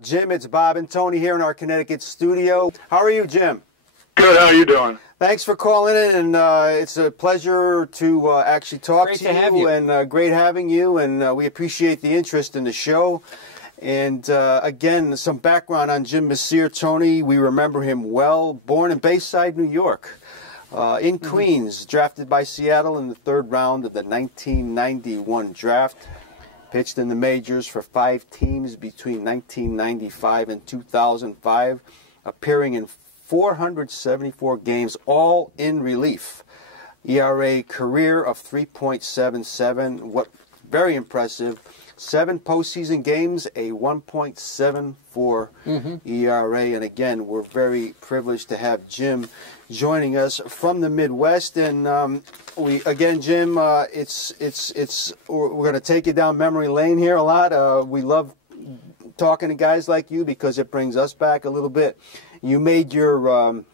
Jim, it's Bob and Tony here in our Connecticut studio. How are you, Jim? Good. How are you doing? Thanks for calling in, and it's a pleasure to actually talk to you, and great having you, and we appreciate the interest in the show. And again, some background on Jim Mecir, Tony. We remember him well. Born in Bayside, New York, in Queens, drafted by Seattle in the third round of the 1991 draft. Pitched in the majors for 5 teams between 1995 and 2005, appearing in 474 games, all in relief. ERA career of 3.77. What very impressive. 7 postseason games, a 1.74 ERA. And again, we're very privileged to have Jim joining us from the Midwest. And Jim, we're going to take you down memory lane here a lot. We love talking to guys like you because it brings us back a little bit. You made your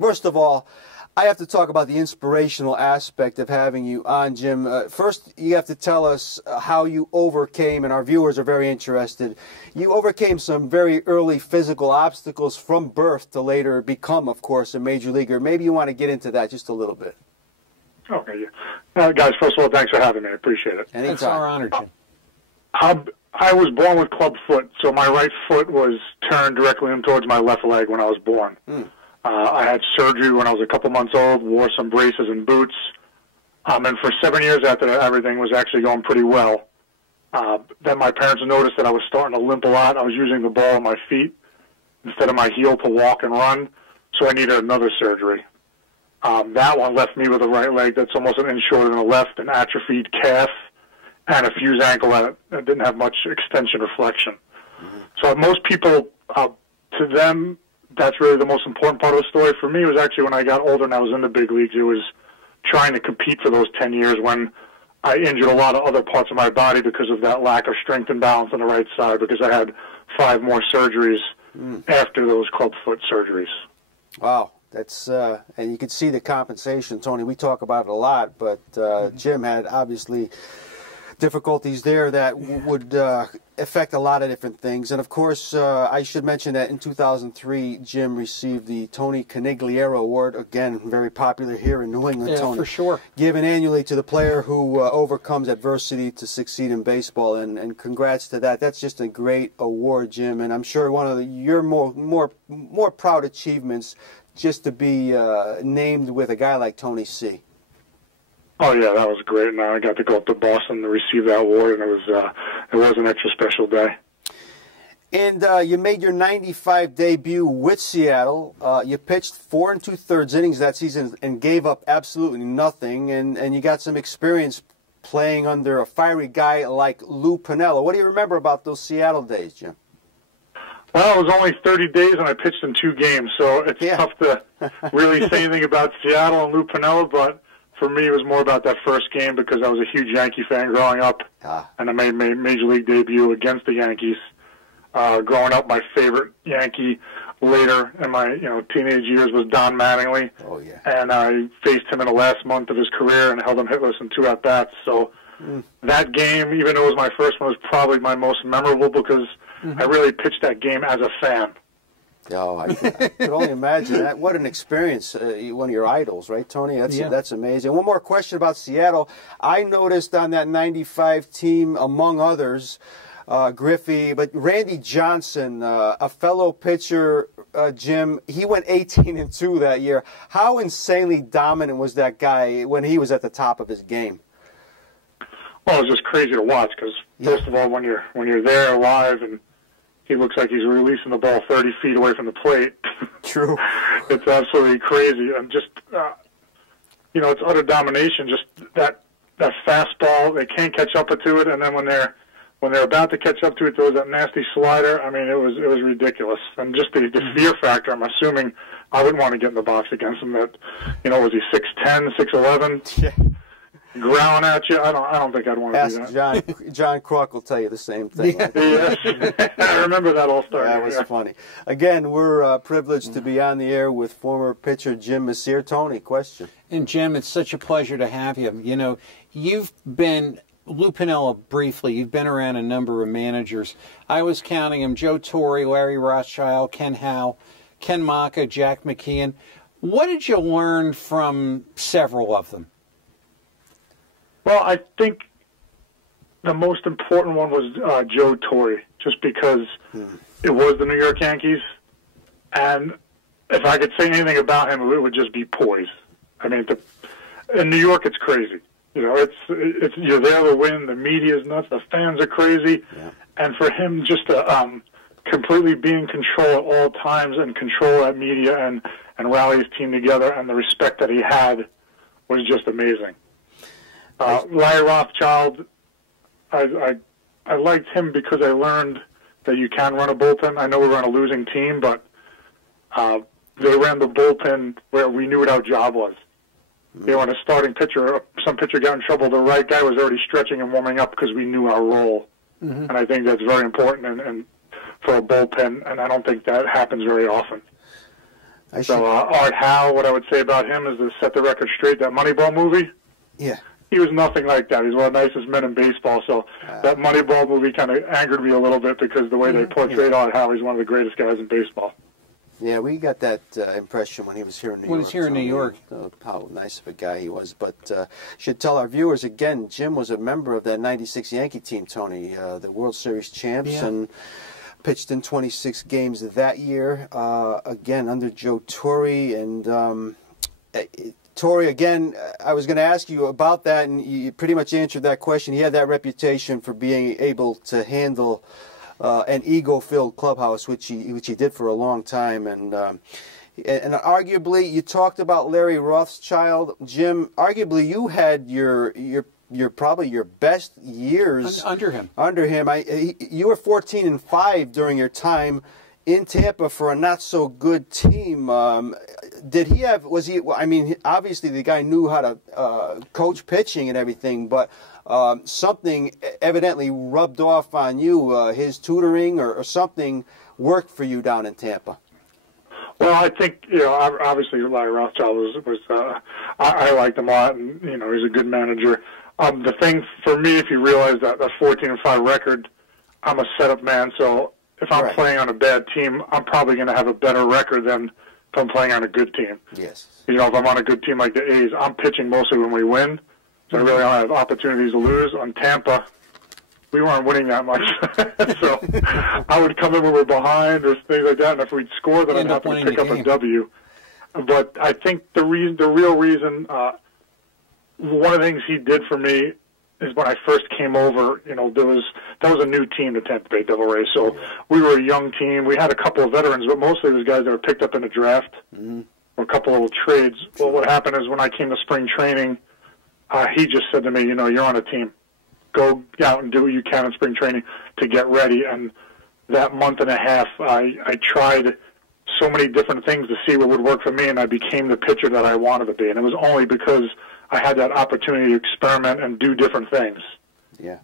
first of all, I have to talk about the inspirational aspect of having you on, Jim. First, you have to tell us how you overcame, and our viewers are very interested. You overcame some very early physical obstacles from birth to later become, of course, a major leaguer. Maybe you want to get into that just a little bit. Okay, yeah. Guys, first of all, thanks for having me. I appreciate it. Anytime. It's our honor, Jim. I was born with club foot, so my right foot was turned directly in towards my left leg when I was born. I had surgery when I was a couple months old, wore some braces and boots, and for 7 years after that, everything was actually going pretty well. Then my parents noticed that I was starting to limp a lot. I was using the ball on my feet instead of my heel to walk and run, so I needed another surgery. That one left me with a right leg that's almost an inch shorter than the left, an atrophied calf, and a fused ankle that didn't have much extension or flexion. So most people, to them, that's really the most important part of the story. For me, it was actually when I got older and I was in the big leagues. It was trying to compete for those 10 years when I injured a lot of other parts of my body because of that lack of strength and balance on the right side, because I had 5 more surgeries after those club foot surgeries. Wow. That's and you can see the compensation, Tony. We talk about it a lot, but Jim had obviously difficulties there that would affect a lot of different things. And of course, I should mention that in 2003, Jim received the Tony Conigliaro Award, again very popular here in New England. Yeah, Tony, for sure. Given annually to the player who overcomes adversity to succeed in baseball, and congrats to that. That's just a great award, Jim, and I'm sure one of your more proud achievements just to be named with a guy like Tony C. Oh yeah, that was great. And I got to go up to Boston to receive that award, and it was an extra special day. And you made your 95 debut with Seattle. You pitched 4 2/3 innings that season and gave up absolutely nothing. And you got some experience playing under a fiery guy like Lou Piniella. What do you remember about those Seattle days, Jim? Well, it was only 30 days, and I pitched in 2 games, so it's tough to really say anything about Seattle and Lou Piniella, but for me, it was more about that first game because I was a huge Yankee fan growing up, and I made my major league debut against the Yankees. Growing up, my favorite Yankee later in my teenage years was Don Mattingly. Oh yeah. And I faced him in the last month of his career and held him hitless in 2 at-bats. So that game, even though it was my first one, was probably my most memorable because I really pitched that game as a fan. Oh, I could only imagine that. What an experience. One of your idols, right, Tony? That's amazing. One more question about Seattle. I noticed on that 95 team, among others, Griffey, but Randy Johnson, a fellow pitcher, Jim, he went 18-2 that year. How insanely dominant was that guy when he was at the top of his game? Well, it was just crazy to watch because, first of all, when you're there live and he looks like he's releasing the ball 30 feet away from the plate. True. It's absolutely crazy. I'm just, it's utter domination. Just that fastball, they can't catch up to it, and then when they're about to catch up to it, throws that nasty slider. I mean, it was ridiculous. And just the fear factor. I'm assuming I wouldn't want to get in the box against him. That, was he 6'10", 6'11"? Yeah. Growling at you, I don't think I'd want to do that. John Kruk will tell you the same thing. Yes, I remember that All-Star. That was funny. Again, we're privileged to be on the air with former pitcher Jim Mecir. Tony, question. And Jim, it's such a pleasure to have you. You've been Lou Piniella, briefly, you've been around a number of managers. I was counting them: Joe Torre, Larry Rothschild, Ken Howe, Ken Maka, Jack McKeon. What did you learn from several of them? Well, I think the most important one was Joe Torre, just because it was the New York Yankees, and if I could say anything about him, it would just be poise. I mean, in New York, it's crazy. You know, it's you're there to win. The media is nuts. The fans are crazy, and for him just to completely be in control at all times and control that media and rally his team together, and the respect that he had was just amazing. Larry Rothschild, I liked him because I learned that you can run a bullpen. I know we were on a losing team, but they ran the bullpen where we knew what our job was. You know, when a starting pitcher, some pitcher got in trouble, the right guy was already stretching and warming up because we knew our role. And I think that's very important and for a bullpen, and I don't think that happens very often. So Art Howe, what I would say about him is to set the record straight, that Moneyball movie, he was nothing like that. He's one of the nicest men in baseball. So that Moneyball movie kind of angered me a little bit because the way they portrayed Art Howe, he's one of the greatest guys in baseball. Yeah, we got that impression when he was here in New York. When he was here in New York. How nice of a guy he was. But should tell our viewers, again, Jim was a member of that 96 Yankee team, Tony, the World Series champs, and pitched in 26 games that year, again, under Joe Torre. And Torre, again, I was going to ask you about that, and you pretty much answered that question. He had that reputation for being able to handle an ego-filled clubhouse, which he did for a long time, and arguably, you talked about Larry Rothschild, Jim. Arguably, you had your probably your best years under him. You were 14-5 during your time in Tampa for a not so good team. Did he have? Was he? I mean, obviously the guy knew how to coach pitching and everything, but something evidently rubbed off on you. His tutoring or something worked for you down in Tampa. Well, I think, you know, obviously Larry Rothschild was I liked him a lot, and, you know, he's a good manager. The thing for me, if you realize that 14-5 record, I'm a setup man, so if I'm playing on a bad team, I'm probably going to have a better record than if I'm playing on a good team. Yes. You know, if I'm on a good team like the A's, I'm pitching mostly when we win, so I really don't have opportunities to lose. On Tampa, we weren't winning that much, so I would come in when we're behind or things like that, and if we'd score, then I'd have to pick up a W. But I think the real reason, one of the things he did for me is when I first came over, you know, that was a new team, the Tampa Bay Devil Rays. So we were a young team. We had a couple of veterans, but mostly it was guys that were picked up in a draft or a couple of trades. Well, what happened is when I came to spring training, he just said to me, you know, you're on a team. Go out and do what you can in spring training to get ready. And that month and a half, I tried so many different things to see what would work for me, and I became the pitcher that I wanted to be. And it was only because I had that opportunity to experiment and do different things. Yeah.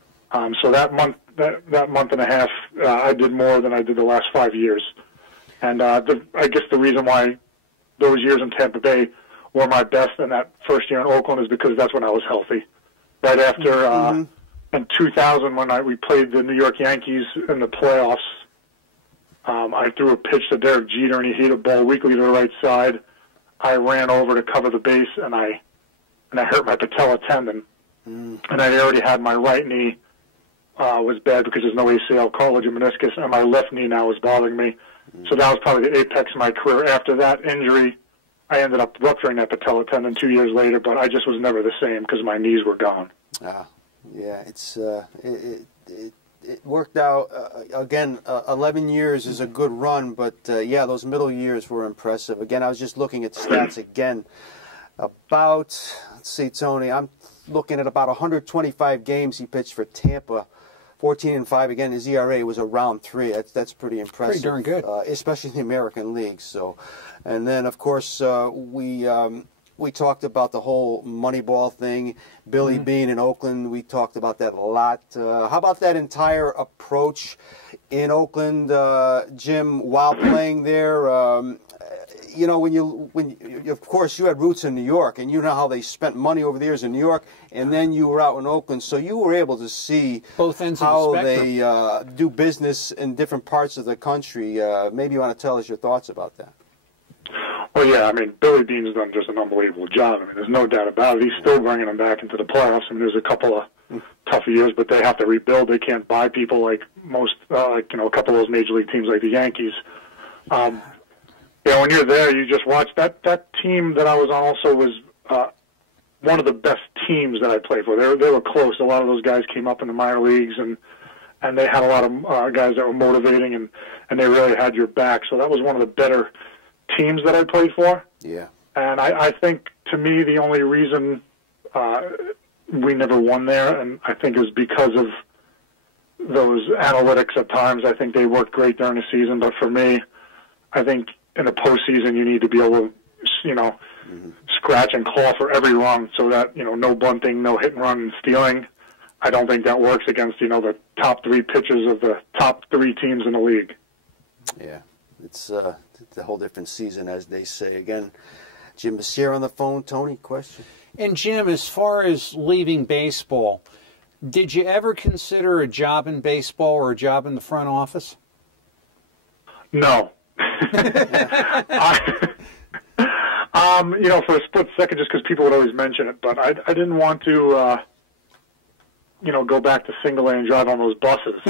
So that month and a half, I did more than I did the last 5 years. And I guess the reason why those years in Tampa Bay were my best and that first year in Oakland is because that's when I was healthy. Right after in 2000, when we played the New York Yankees in the playoffs, I threw a pitch to Derek Jeter, and he hit a ball weakly to the right side. I ran over to cover the base, and I hurt my patella tendon. And I already had my right knee was bad because there's no ACL, cartilage, and meniscus, and my left knee now was bothering me. So that was probably the apex of my career. After that injury, I ended up rupturing that patella tendon 2 years later, but I just was never the same because my knees were gone. Yeah, it worked out. Again, 11 years is a good run, but yeah, those middle years were impressive. Again, I was just looking at the stats again. Let's see, Tony, I'm looking at about 125 games he pitched for Tampa. 14-5. Again, his ERA was around 3. That's pretty impressive. Pretty darn good, especially in the American League. So, and then of course we talked about the whole Moneyball thing, Billy Beane in Oakland. We talked about that a lot. How about that entire approach in Oakland, Jim, while playing there? you know, of course, you had roots in New York, and you know how they spent money over the years in New York, and then you were out in Oakland, so you were able to see both ends how of the spectrum. they do business in different parts of the country. Maybe you want to tell us your thoughts about that. Well, yeah, I mean, Billy Beane's done just an unbelievable job. I mean, there's no doubt about it. He's still bringing them back into the playoffs. I mean, there's a couple of tough years, but they have to rebuild. They can't buy people like most, a couple of those major league teams like the Yankees. When you're there, you just watch that team that I was on. Also was one of the best teams that I played for. They were close. A lot of those guys came up in the minor leagues, and they had a lot of guys that were motivating, and they really had your back. So that was one of the better teams that I played for. Yeah. And I think, to me, the only reason we never won there, and I think it was because of those analytics at times. I think they worked great during the season, but for me, I think in the postseason you need to be able to, scratch and claw for every run, so that, no bunting, no hit and run and stealing. I don't think that works against, the top three pitchers of the top three teams in the league. Yeah, it's a whole different season, as they say. Again, Jim Mecir on the phone. Tony, question? And Jim, as far as leaving baseball, did you ever consider a job in baseball or a job in the front office? No. For a split second, just because people would always mention it, but I didn't want to, go back to single A and drive on those buses.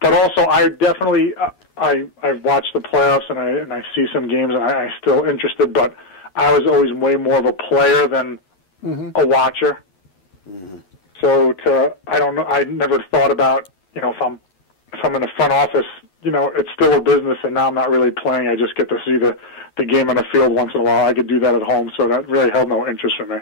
but also, I definitely, I've watched the playoffs and I see some games and I'm still interested, but I was always way more of a player than a watcher. So I don't know, I never thought about, if I'm in the front office, it's still a business, and now I'm not really playing. I just get to see the game on the field once in a while. I could do that at home, so that really held no interest for me.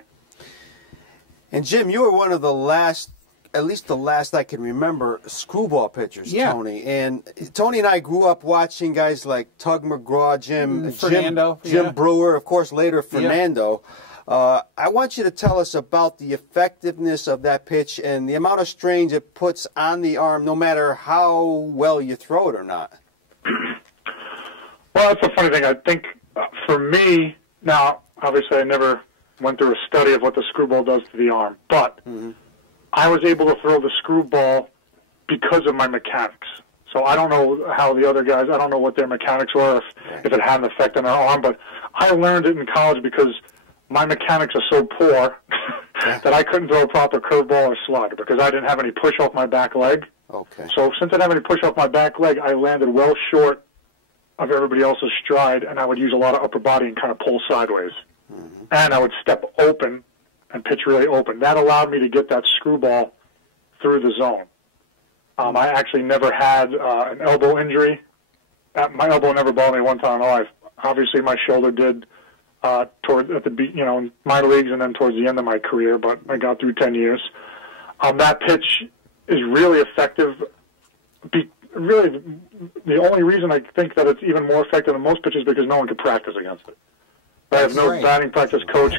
And Jim, you were one of the last, at least the last I can remember, screwball pitchers, Tony. And Tony and I grew up watching guys like Tug McGraw, Jim Brewer, of course, later Fernando. I want you to tell us about the effectiveness of that pitch and the amount of strain it puts on the arm, no matter how well you throw it or not. Well, that's a funny thing. I think for me, now, obviously I never went through a study of what the screwball does to the arm, but I was able to throw the screwball because of my mechanics. So I don't know how the other guys, I don't know what their mechanics were, if it had an effect on their arm, but I learned it in college because my mechanics are so poor that I couldn't throw a proper curveball or slug because I didn't have any push off my back leg. Okay. So since I didn't have any push off my back leg, I landed well short of everybody else's stride, and I would use a lot of upper body and kind of pull sideways. And I would step open and pitch really open. That allowed me to get that screwball through the zone. I actually never had an elbow injury. My elbow never bothered me one time in my life. Obviously, my shoulder did towards in minor leagues and then towards the end of my career, but I got through 10 years. That pitch is really effective. Really, the only reason I think that it's even more effective than most pitches is because no one can practice against it. I have no batting practice coach,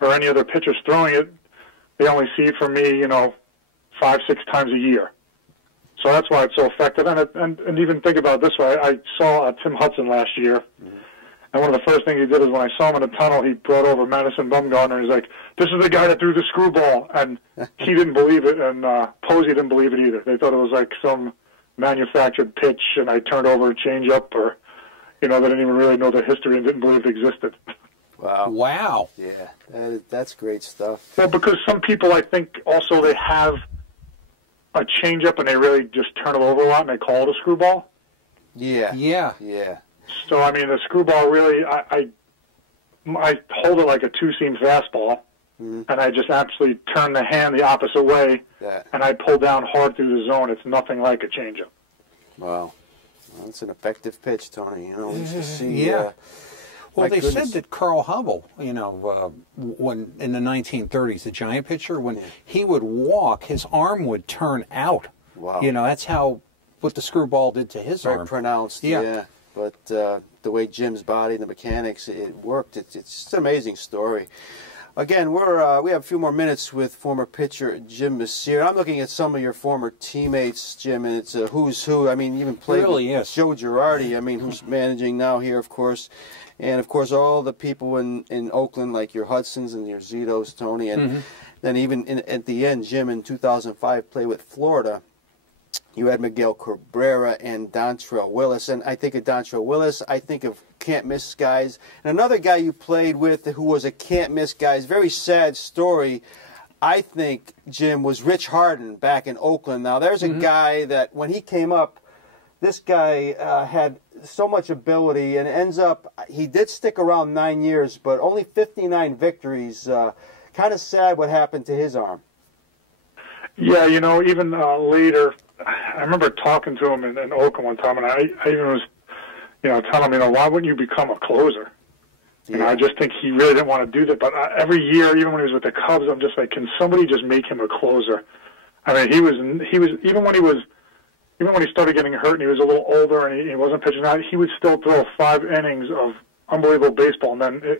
or any other pitchers throwing it. They only see it from me, 5-6 times a year. So that's why it's so effective. And even think about it this way. I saw Tim Hudson last year, and one of the first things he did is when I saw him in the tunnel, he brought over Madison Bumgarner. He's like, "This is the guy that threw the screwball," and he didn't believe it, and Posey didn't believe it either. They thought it was like some manufactured pitch, and I turned over a changeup, or they didn't even really know the history and didn't believe it existed. Wow. Yeah, that's great stuff. Well, because some people, I think, also they have a changeup and they really just turn it over a lot and they call it a screwball. Yeah. So, I mean, the screwball really, I hold it like a two-seam fastball, and I just absolutely turn the hand the opposite way, and I pull down hard through the zone. It's nothing like a changeup. Wow. Well, it's an effective pitch, Tony. We used to see... Well, they said that Carl Hubble, when in the 1930s, the giant pitcher, when he would walk, his arm would turn out. Wow. That's what the screwball did to his arm. Very pronounced, yeah. But the way Jim's body, the mechanics, it worked. It's just an amazing story. Again, we have a few more minutes with former pitcher Jim Mecir. I'm looking at some of your former teammates, Jim, and it's a who's who. I mean, even played with Joe Girardi, I mean, who's managing now here, of course. And, of course, all the people in Oakland, like your Hudsons and your Zitos, Tony. And then even at the end, Jim, in 2005, played with Florida. You had Miguel Cabrera and Dontrelle Willis. And I think of Dontrelle Willis, I think of can't-miss guys. And another guy you played with who was a can't-miss guy, very sad story, I think, Jim, was Rich Harden back in Oakland. Now, there's a guy that when he came up, this guy had so much ability and ends up, he did stick around 9 years, but only 59 victories. Kind of sad what happened to his arm. Yeah, you know, even later, I remember talking to him in Oakland one time, and I even was, you know, telling him, you know, why wouldn't you become a closer? Yeah. You know, I just think he really didn't want to do that. But every year, even when he was with the Cubs, I'm just like, can somebody just make him a closer? I mean, he was even when he started getting hurt and he was a little older and he wasn't pitching out, he would still throw 5 innings of unbelievable baseball, and then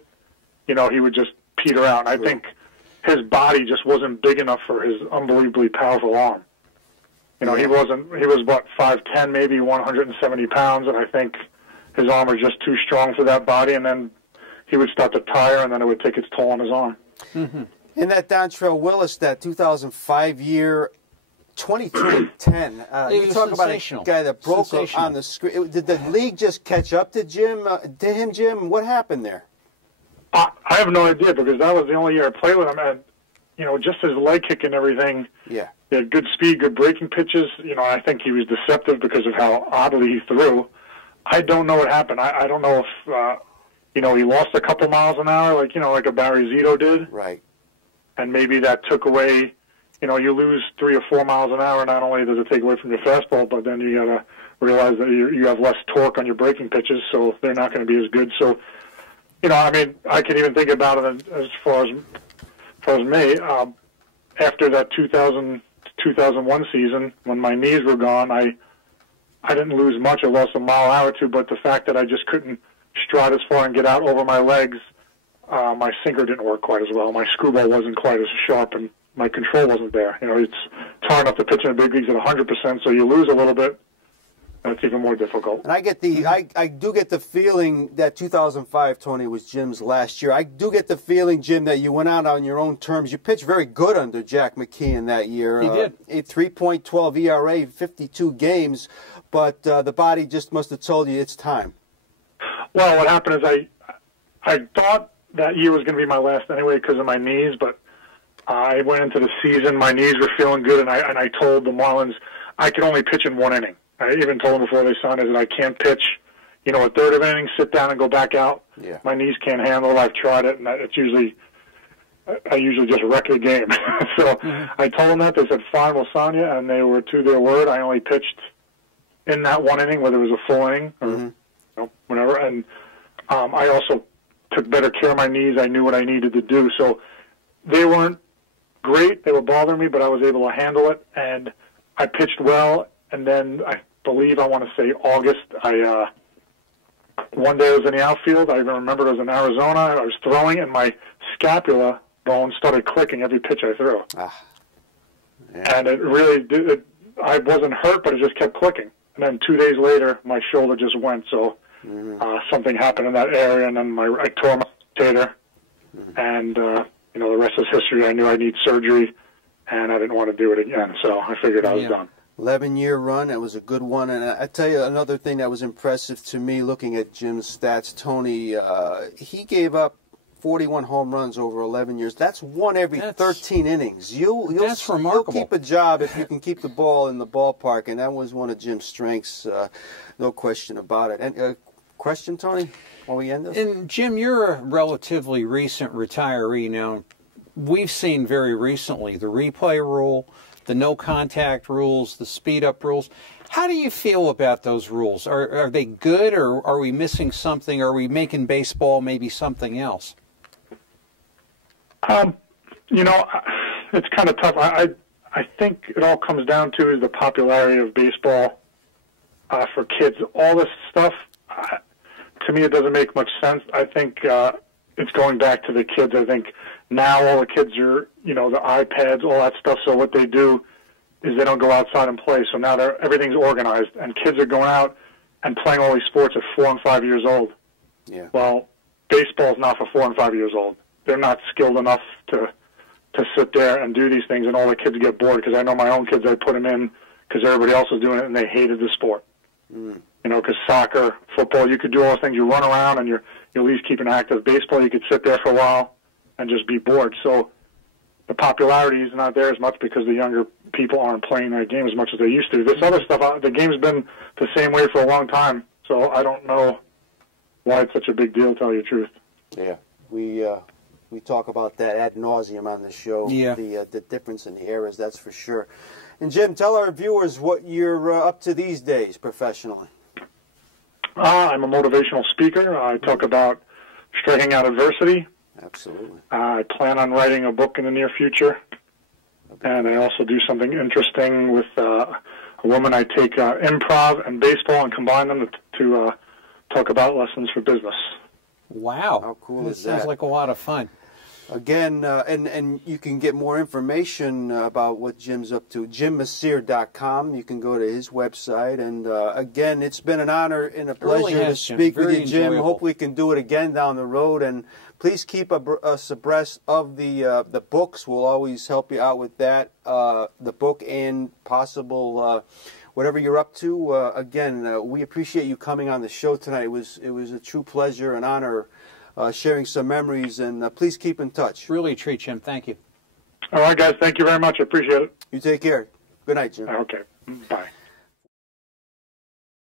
you know, he would just peter out. And I think his body just wasn't big enough for his unbelievably powerful arm. You know, he was what, 5'10", maybe 170 pounds, and I think his arm was just too strong for that body, and then he would start to tire, and then it would take its toll on his arm. In that Dontrelle Willis, that 2005 year, 22-10, you talk about a guy that broke on the screen. Did the league just catch up to him, Jim? What happened there? I have no idea, because that was the only year I played with him, and, you know, just his leg kick and everything. Yeah. He had good speed, good breaking pitches. You know, I think he was deceptive because of how oddly he threw. I don't know what happened. I don't know if, you know, he lost a couple miles an hour, like, you know, like a Barry Zito did. Right. And maybe that took away, you know, you lose 3 or 4 miles an hour, not only does it take away from your fastball, but then you got to realize that you have less torque on your breaking pitches, so they're not going to be as good. So, you know, I mean, I can even think about it as far as me. After that 2001 season, when my knees were gone, I didn't lose much. I lost a mile an hour or two, but the fact that I just couldn't stride as far and get out over my legs, my sinker didn't work quite as well. My screwball wasn't quite as sharp, and my control wasn't there. You know, it's hard enough to pitch in the big leagues at 100%, so you lose a little bit. That's even more difficult. And I do get the feeling that 2005, Tony, was Jim's last year. I do get the feeling, Jim, that you went out on your own terms. You pitched very good under Jack McKeon that year. He did. A 3.12 ERA, 52 games, but the body just must have told you it's time. Well, what happened is I thought that year was going to be my last anyway because of my knees, but I went into the season, my knees were feeling good, and I told the Marlins I could only pitch in 1 inning. I even told them before they signed it that I can't pitch, you know, a third of an inning, sit down and go back out. Yeah. My knees can't handle it. I've tried it, and I usually just wreck the game. So I told them that. They said, fine, we'll sign you, and they were to their word. I only pitched in that 1 inning, whether it was a full inning or you know, whatever. And I also took better care of my knees. I knew what I needed to do. So they weren't great. They were bothering me, but I was able to handle it, and I pitched well. And then I believe, I want to say August, one day I was in the outfield. I even remember it was in Arizona. I was throwing, and my scapula bone started clicking every pitch I threw. Yeah. And it really did. I wasn't hurt, but it just kept clicking. And then 2 days later, my shoulder just went. So something happened in that area, and then I tore my rotator. And, you know, the rest is history. I knew I need surgery, and I didn't want to do it again. So I figured I was done. 11-year run. It was a good one. And I tell you, another thing that was impressive to me looking at Jim's stats, Tony, he gave up 41 home runs over 11 years. That's one every 13 innings. That's remarkable. You'll keep a job if you can keep the ball in the ballpark, and that was one of Jim's strengths, no question about it. And question, Tony, while we end this? And Jim, you're a relatively recent retiree now. We've seen very recently the replay rule, the no contact rules, the speed up rules. How do you feel about those rules? Are they good, or are we missing something? Are we making baseball maybe something else? You know, it's kind of tough. I think it all comes down to is the popularity of baseball for kids. All this stuff, to me, it doesn't make much sense. I think, it's going back to the kids. I think now all the kids are, you know, the iPads, all that stuff. So what they do is they don't go outside and play. So now everything's organized, and kids are going out and playing all these sports at 4 and 5 years old. Yeah. Well, baseball's not for 4 and 5 years old. They're not skilled enough to sit there and do these things, and all the kids get bored. Because I know my own kids, I put them in because everybody else was doing it, and they hated the sport. You know, because soccer, football, you could do all those things. You run around, and you're at least keeping active. Baseball, you could sit there for a while and just be bored. So the popularity is not there as much because the younger people aren't playing that game as much as they used to. This other stuff, the game's been the same way for a long time, so I don't know why it's such a big deal, to tell you the truth. Yeah, we talk about that ad nauseum on the show, the difference in the eras, that's for sure. And Jim, tell our viewers what you're up to these days professionally. I'm a motivational speaker. I talk about striking out adversity. Absolutely. I plan on writing a book in the near future. And I also do something interesting with a woman. I take improv and baseball and combine them to talk about lessons for business. Wow. How cool is that? Sounds like a lot of fun. Again, and you can get more information about what Jim's up to, jimmecir.com. You can go to his website. And again, it's been an honor and a pleasure to speak with you, Jim. Hope we can do it again down the road. And please keep us abreast of the books. We'll always help you out with that, the book and possible whatever you're up to. Again, we appreciate you coming on the show tonight. It was a true pleasure and honor. Sharing some memories, and please keep in touch. Really a treat, Jim. Thank you. All right, guys. Thank you very much. I appreciate it. You take care. Good night, Jim. Okay. Bye.